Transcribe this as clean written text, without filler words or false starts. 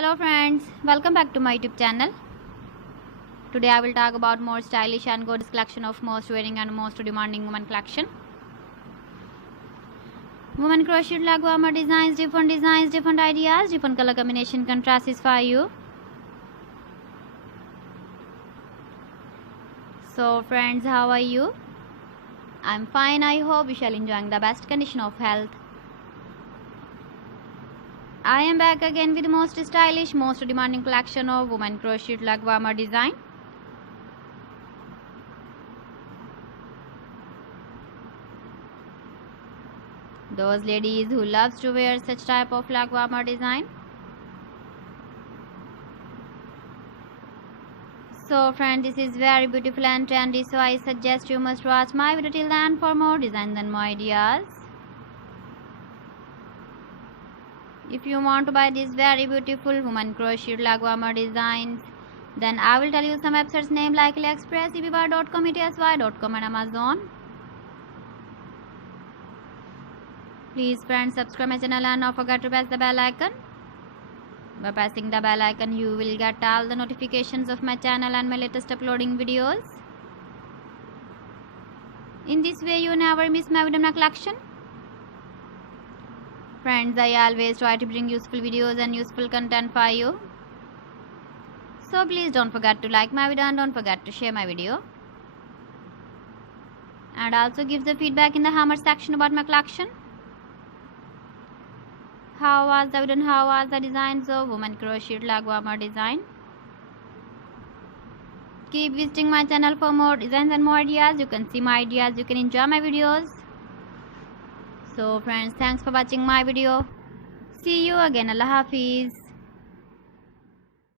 Hello friends, welcome back to my YouTube channel. Today I will talk about more stylish and gorgeous collection of most wearing and most demanding women collection. Women crocheted leg warmer designs, different ideas, different color combination contrasts for you. So friends, how are you? I'm fine. I hope you shall enjoying the best condition of health. I am back again with the most stylish, most demanding collection of women crocheted leg warmer design. Those ladies who loves to wear such type of leg warmer design. So friend, this is very beautiful and trendy, so I suggest you must watch my video till the end for more designs and more ideas. If you want to buy these very beautiful woman crocheted leg warmer designs, then I will tell you some websites name like AliExpress, eBay.com, ETSY.com and Amazon. Please friends, subscribe my channel and don't forget to press the bell icon. By pressing the bell icon, you will get all the notifications of my channel and my latest uploading videos. In this way, you never miss my video collection. Friends, I always try to bring useful videos and useful content for you. So please don't forget to like my video and don't forget to share my video. And also give the feedback in the hammer section about my collection. How was the video and how was the designs of woman crocheted leg warmer design? Keep visiting my channel for more designs and more ideas. You can see my ideas, you can enjoy my videos. So friends, thanks for watching my video. See you again. Allah Hafiz.